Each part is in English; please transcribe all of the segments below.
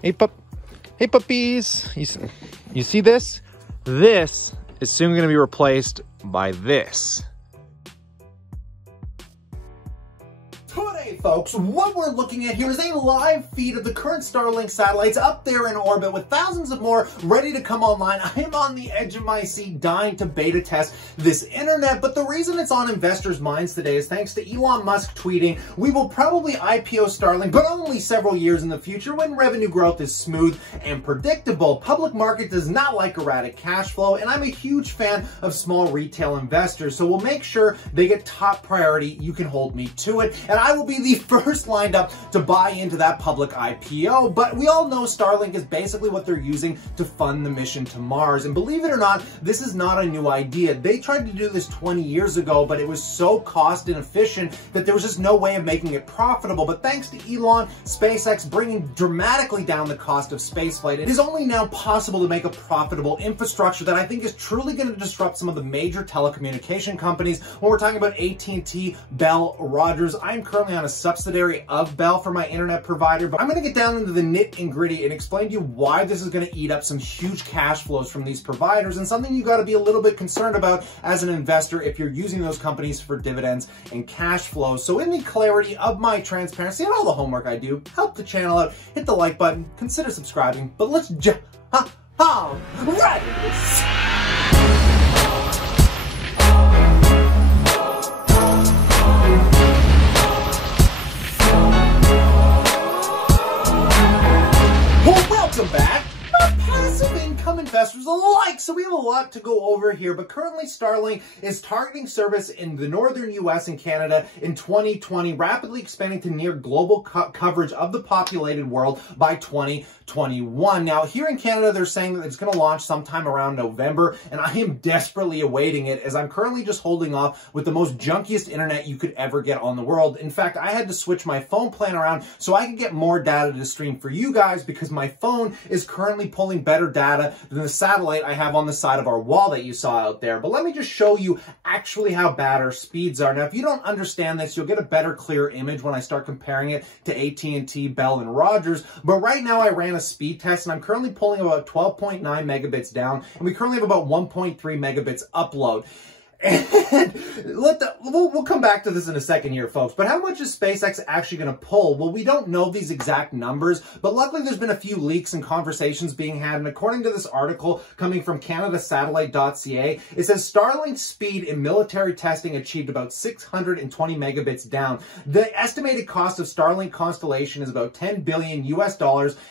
Hey puppies. You see this? This is soon going to be replaced by this. Today, folks, what we're looking at here is a live feed of the current Starlink satellites up there in orbit with thousands of more ready to come online. I am on the edge of my seat dying to beta test this internet, but the reason it's on investors' minds today is thanks to Elon Musk tweeting, we will probably IPO Starlink, but only several years in the future when revenue growth is smooth and predictable. Public market does not like erratic cash flow, and I'm a huge fan of small retail investors, so we'll make sure they get top priority. You can hold me to it, and I will be the first lined up to buy into that public IPO. But we all know Starlink is basically what they're using to fund the mission to Mars. And believe it or not, this is not a new idea. They tried to do this 20 years ago, but it was so cost inefficient that there was just no way of making it profitable. But thanks to Elon, SpaceX bringing dramatically down the cost of spaceflight, it is only now possible to make a profitable infrastructure that I think is truly going to disrupt some of the major telecommunication companies. When we're talking about AT&T, Bell, Rogers, I'm currently on a subsidiary of Bell for my internet provider, but I'm going to get down into the nit and gritty and explain to you why this is going to eat up some huge cash flows from these providers, and something you got to be a little bit concerned about as an investor if you're using those companies for dividends and cash flows. So in the clarity of my transparency and all the homework I do, help the channel out, hit the like button, consider subscribing, but let's right into this. Welcome back, passive income investors alike. So we have a lot to go over here, but currently Starlink is targeting service in the northern US and Canada in 2020, rapidly expanding to near global coverage of the populated world by 2021. Now, here in Canada, they're saying that it's going to launch sometime around November, and I am desperately awaiting it as I'm currently just holding off with the most junkiest internet you could ever get on the world. In fact, I had to switch my phone plan around so I could get more data to stream for you guys because my phone is currently pulling better data than the satellite I have on the side of our wall that you saw out there. But let me just show you actually how bad our speeds are. Now, if you don't understand this, you'll get a better, clear image when I start comparing it to AT&T, Bell, and Rogers. But right now, I ran a speed test, and I'm currently pulling about 12.9 megabits down, and we currently have about 1.3 megabits upload. And we'll come back to this in a second here, folks. But how much is SpaceX actually going to pull? Well, we don't know these exact numbers, but luckily there's been a few leaks and conversations being had. And according to this article coming from CanadaSatellite.ca, it says Starlink's speed in military testing achieved about 620 megabits down. The estimated cost of Starlink constellation is about $10 billion US,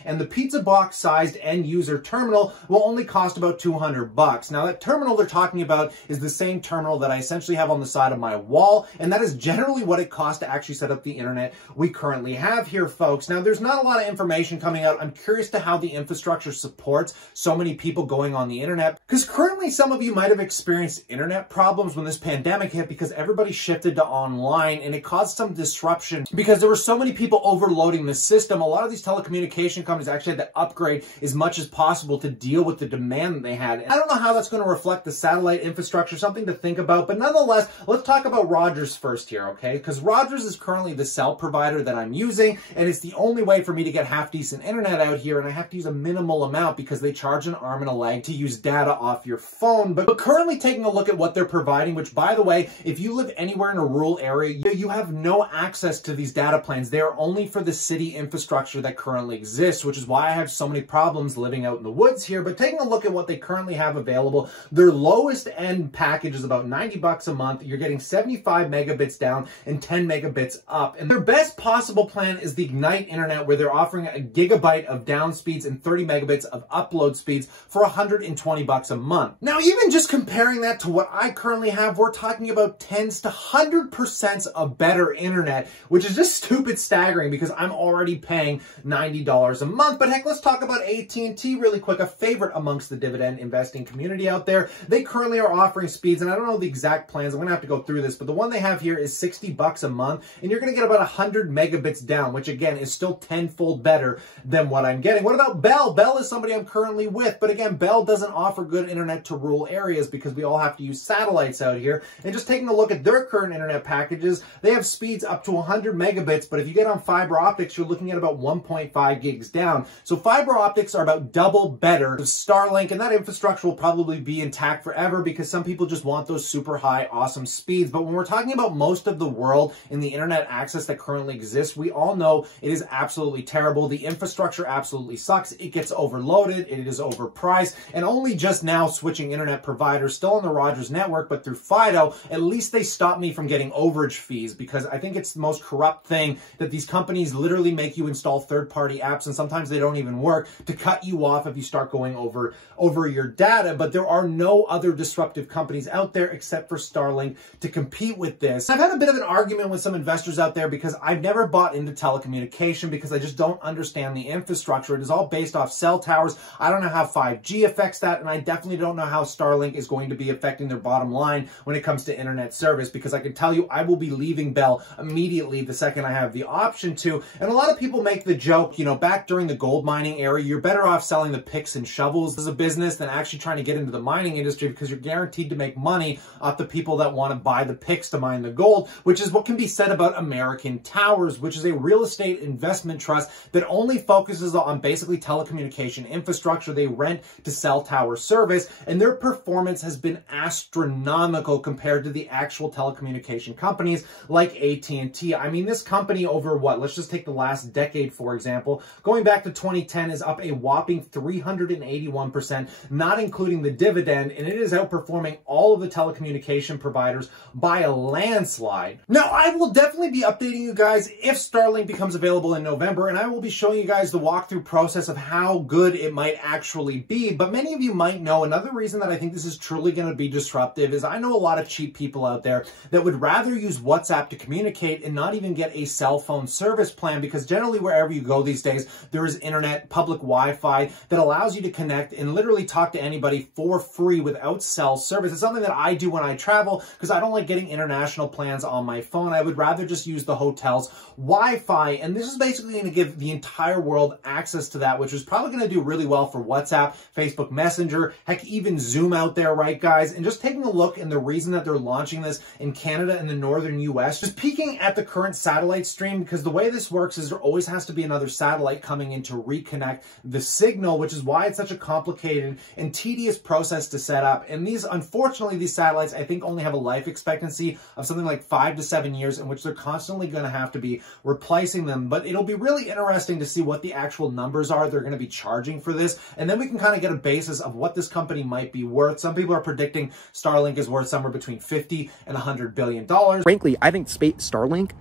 and the pizza box sized end user terminal will only cost about $200. Now, that terminal they're talking about is the same terminal that I essentially have on the side of my wall, and that is generally what it costs to actually set up the internet we currently have here, folks. Now, there's not a lot of information coming out. I'm curious to how the infrastructure supports so many people going on the internet, because currently some of you might have experienced internet problems when this pandemic hit because everybody shifted to online, and it caused some disruption because there were so many people overloading the system. A lot of these telecommunication companies actually had to upgrade as much as possible to deal with the demand that they had. And I don't know how that's going to reflect the satellite infrastructure, something to think about, but nonetheless, let's talk about Rogers first here, okay? Because Rogers is currently the cell provider that I'm using, and it's the only way for me to get half-decent internet out here, and I have to use a minimal amount because they charge an arm and a leg to use data off your phone. But currently taking a look at what they're providing, which, by the way, if you live anywhere in a rural area, you have no access to these data plans. They are only for the city infrastructure that currently exists, which is why I have so many problems living out in the woods here. But taking a look at what they currently have available, their lowest end package is about $90 a month. You're getting 75 megabits down and 10 megabits up. And their best possible plan is the Ignite internet, where they're offering a gigabyte of down speeds and 30 megabits of upload speeds for $120 a month. Now, even just comparing that to what I currently have, we're talking about 10s to 100% of better internet, which is just stupid staggering because I'm already paying $90 a month. But heck, let's talk about AT&T really quick, a favorite amongst the dividend investing community out there. They currently are offering speeds, and I don't don't know the exact plans. I'm gonna have to go through this, but the one they have here is $60 a month, and you're gonna get about 100 megabits down, which again is still tenfold better than what I'm getting. What about Bell? Bell is somebody I'm currently with, but again, Bell doesn't offer good internet to rural areas because we all have to use satellites out here. And just taking a look at their current internet packages, they have speeds up to 100 megabits, but if you get on fiber optics, you're looking at about 1.5 gigs down. So fiber optics are about double better than Starlink, and that infrastructure will probably be intact forever because some people just want those super high, awesome speeds. But when we're talking about most of the world in the internet access that currently exists, we all know it is absolutely terrible. The infrastructure absolutely sucks. It gets overloaded. It is overpriced. And only just now switching internet providers, still on the Rogers network, but through Fido, at least they stopped me from getting overage fees, because I think it's the most corrupt thing that these companies literally make you install third-party apps, and sometimes they don't even work, to cut you off if you start going over your data. But there are no other disruptive companies out there except for Starlink to compete with this. I've had a bit of an argument with some investors out there because I've never bought into telecommunication because I just don't understand the infrastructure. It is all based off cell towers. I don't know how 5G affects that, and I definitely don't know how Starlink is going to be affecting their bottom line when it comes to internet service, because I can tell you I will be leaving Bell immediately the second I have the option to. And a lot of people make the joke, you know, back during the gold mining era, you're better off selling the picks and shovels as a business than actually trying to get into the mining industry, because you're guaranteed to make money off the people that want to buy the picks to mine the gold, which is what can be said about American Towers, which is a real estate investment trust that only focuses on basically telecommunication infrastructure. They rent to cell tower service, and their performance has been astronomical compared to the actual telecommunication companies like AT&T. I mean, this company over what? Let's just take the last decade, for example. Going back to 2010 is up a whopping 381%, not including the dividend, and it is outperforming all of the telecommunication providers by a landslide. Now, I will definitely be updating you guys if Starlink becomes available in November, and I will be showing you guys the walkthrough process of how good it might actually be. But many of you might know another reason that I think this is truly going to be disruptive is I know a lot of cheap people out there that would rather use WhatsApp to communicate and not even get a cell phone service plan, because generally wherever you go these days, there is internet, public Wi-Fi that allows you to connect and literally talk to anybody for free without cell service. It's something that I do when I travel because I don't like getting international plans on my phone. I would rather just use the hotel's Wi-Fi, and this is basically going to give the entire world access to that, which is probably going to do really well for WhatsApp, Facebook Messenger, heck, even Zoom out there, right, guys? And just taking a look, and the reason that they're launching this in Canada and the northern US, just peeking at the current satellite stream, because the way this works is there always has to be another satellite coming in to reconnect the signal, which is why it's such a complicated and tedious process to set up. And these, unfortunately, these satellites, I think, only have a life expectancy of something like 5 to 7 years, in which they're constantly going to have to be replacing them. But it'll be really interesting to see what the actual numbers are they're going to be charging for this, and then we can kind of get a basis of what this company might be worth. Some people are predicting Starlink is worth somewhere between $50 and $100 billion. Frankly, I think Starlink,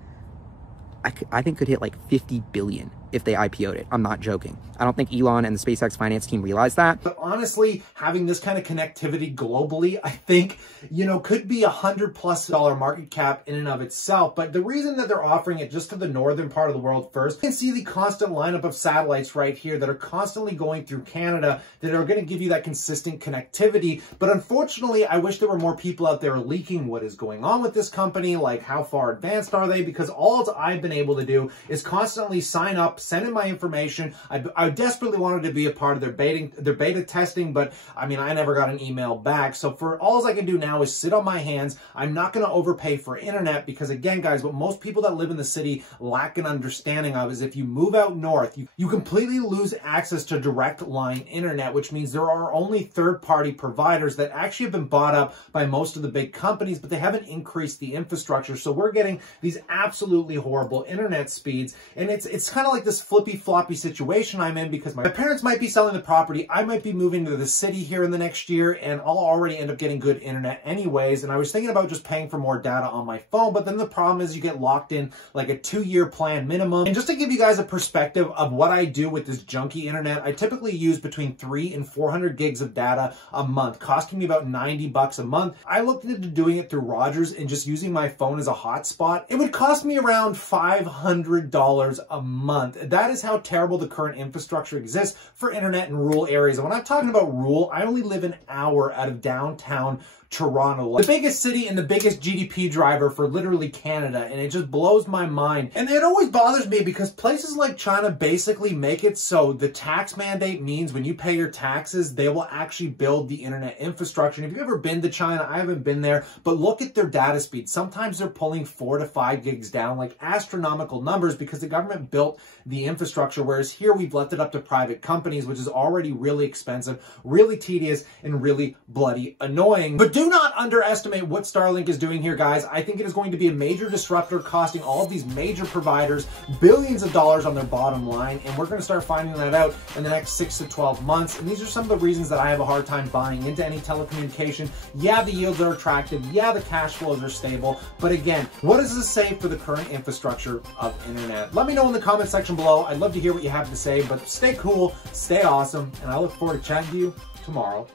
I think could hit like 50 billion if they IPO'd it. I'm not joking. I don't think Elon and the SpaceX finance team realize that. But honestly, having this kind of connectivity globally, I think, you know, could be $100+ market cap in and of itself. But the reason that they're offering it just to the northern part of the world first, you can see the constant lineup of satellites right here that are constantly going through Canada that are going to give you that consistent connectivity. But unfortunately, I wish there were more people out there leaking what is going on with this company, like how far advanced are they? Because all I've been able to do is constantly sign up, send in my information. I desperately wanted to be a part of their beta testing, but I mean, I never got an email back. So for all I can do now is sit on my hands. I'm not going to overpay for internet because, again, guys, what most people that live in the city lack an understanding of is if you move out north, you completely lose access to direct line internet, which means there are only third-party providers that actually have been bought up by most of the big companies, but they haven't increased the infrastructure. So we're getting these absolutely horrible internet speeds, and it's kind of like this flippy-floppy situation I'm in because my parents might be selling the property, I might be moving to the city here in the next year, and I'll already end up getting good internet anyways. And I was thinking about just paying for more data on my phone, but then the problem is you get locked in like a 2-year plan minimum. And just to give you guys a perspective of what I do with this junky internet, I typically use between 300 and 400 gigs of data a month, costing me about $90 a month. I looked into doing it through Rogers and just using my phone as a hotspot. It would cost me around $500 a month. But that is how terrible the current infrastructure exists for internet in rural areas. And when I'm talking about rural, I only live an hour out of downtown Toronto, the biggest city and the biggest GDP driver for literally Canada, and it just blows my mind. And it always bothers me because places like China basically make it so the tax mandate means when you pay your taxes, they will actually build the internet infrastructure. And if you've ever been to China, I haven't been there, but look at their data speed. Sometimes they're pulling 4 to 5 gigs down, like astronomical numbers, because the government built the infrastructure, whereas here we've left it up to private companies, which is already really expensive, really tedious, and really bloody annoying. But do not underestimate what Starlink is doing here, guys. I think it is going to be a major disruptor, costing all of these major providers billions of dollars on their bottom line, and we're going to start finding that out in the next 6 to 12 months. And these are some of the reasons that I have a hard time buying into any telecommunication. Yeah, the yields are attractive. Yeah, the cash flows are stable. But again, what does this say for the current infrastructure of internet? Let me know in the comment section below. I'd love to hear what you have to say, but stay cool, stay awesome, and I look forward to chatting to you tomorrow.